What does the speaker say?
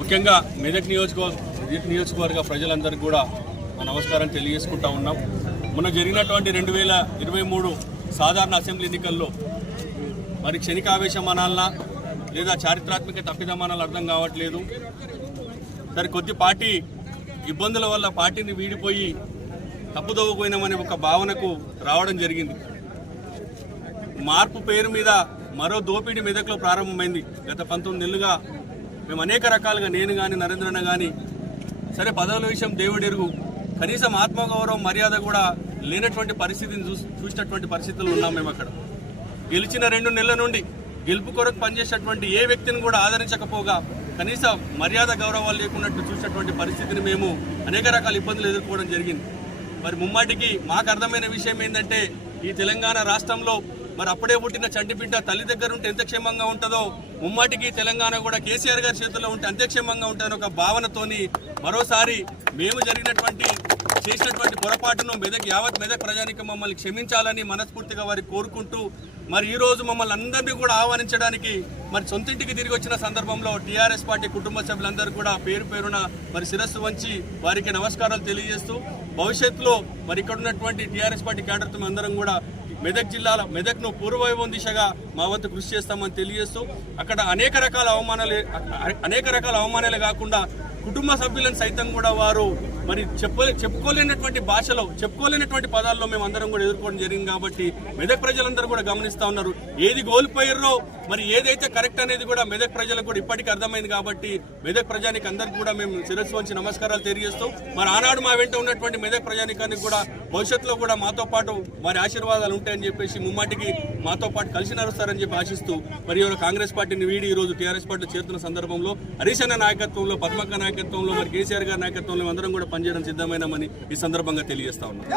ముఖ్యంగా మెదక్ నియోజకవర్గ ప్రజలందరికీ కూడా నమస్కారం తెలియజేసుకుంటా ఉన్నాం. మొన్న జరిగినటువంటి 2023 సాధారణ అసెంబ్లీ ఎన్నికల్లో మరి క్షణికావేశం అనాలనా లేదా చారిత్రాత్మక తప్పిదమానాలు అర్థం కావట్లేదు. సరే కొద్ది పార్టీ ఇబ్బందుల వల్ల పార్టీని వీడిపోయి తప్పుదోవపోయినామనే ఒక భావనకు రావడం జరిగింది. మార్పు పేరు మీద మరో దోపిడీ మెదక్లో ప్రారంభమైంది. గత 19 నెలలుగా మేము అనేక రకాలుగా, నేను కానీ నరేంద్రన్న కానీ, సరే పదవుల విషయం దేవుడెరుగు, కనీసం ఆత్మగౌరవం మర్యాద కూడా లేనటువంటి పరిస్థితిని చూసినటువంటి పరిస్థితులు ఉన్నాం. మేము అక్కడ గెలిచిన 2 నెలల నుండి గెలుపు కొరకు పనిచేసేటువంటి ఏ వ్యక్తిని కూడా ఆదరించకపోగా కనీస మర్యాద గౌరవాలు లేకున్నట్టు చూసినటువంటి పరిస్థితిని మేము అనేక రకాల ఇబ్బందులు ఎదుర్కోవడం జరిగింది. మరి ముమ్మాటికి మాకు అర్థమైన విషయం ఏంటంటే, ఈ తెలంగాణ రాష్ట్రంలో మరి అప్పుడే పుట్టిన చంటిబిడ్డ తల్లి దగ్గర ఉంటే ఎంత క్షేమంగా ఉంటుందో, ముమ్మాటికి తెలంగాణ కూడా కేసీఆర్ గారి చేతుల్లో ఉంటే అంతే క్షేమంగా ఉంటుందని ఒక భావనతోని మరోసారి మేము చేసినటువంటి పొరపాటును యావత్ మెదక్ ప్రజానికి మమ్మల్ని క్షమించాలని మనస్ఫూర్తిగా వారికి కోరుకుంటూ, మరి ఈ రోజు మమ్మల్ని అందరినీ కూడా ఆహ్వానించడానికి మరి సొంతింటికి తిరిగి వచ్చిన సందర్భంలో టీఆర్ఎస్ పార్టీ కుటుంబ సభ్యులందరూ కూడా పేరు పేరున మరి శిరస్సు వంచి వారికి నమస్కారాలు తెలియజేస్తూ, భవిష్యత్తులో మరి ఇక్కడ ఉన్నటువంటి టీఆర్ఎస్ పార్టీ క్యాడర్తో అందరం కూడా మెదక్ను పూర్వవైభవం దిశగా మా వంతు కృషి చేస్తామని తెలియజేస్తూ, అక్కడ అనేక రకాల అవమానాలే కాకుండా కుటుంబ సభ్యులను సైతం కూడా వారు మరి చెప్పుకోలేనటువంటి భాషలో, చెప్పుకోలేనటువంటి పదాల్లో మేము అందరం కూడా ఎదుర్కోవడం జరిగింది. కాబట్టి మెదక్ ప్రజలందరూ కూడా గమనిస్తూ ఉన్నారు. ఏది కోల్పోయారో మరి ఏదైతే కరెక్ట్ అనేది కూడా మెదక్ ప్రజలకు కూడా ఇప్పటికీ అర్థమైంది. కాబట్టి మెదక్ ప్రజానికి అందరికీ కూడా మేము శిరస్సు వంచి నమస్కారాలు తెలియజేస్తూ, మరి ఆనాడు మా వెంట ఉన్నటువంటి మెదక్ ప్రజానికానికి కూడా భవిష్యత్తులో కూడా మాతో పాటు వారి ఆశీర్వాదాలు ఉంటాయని చెప్పేసి ముమ్మాటికి మాతో పాటు కలిసి నడుస్తారని చెప్పి ఆశిస్తూ, మరి కాంగ్రెస్ పార్టీని వీడి ఈ రోజు టీఆర్ఎస్ పార్టీ చేరుతున్న సందర్భంలో హరీష్ అన్న నాయకత్వంలో, పద్మక్క నాయకత్వంలో, మరి కేసీఆర్ గారి నాయకత్వంలో అందరం కూడా పనిచేయడం సిద్ధమైనామని ఈ సందర్భంగా తెలియజేస్తా ఉన్నాం.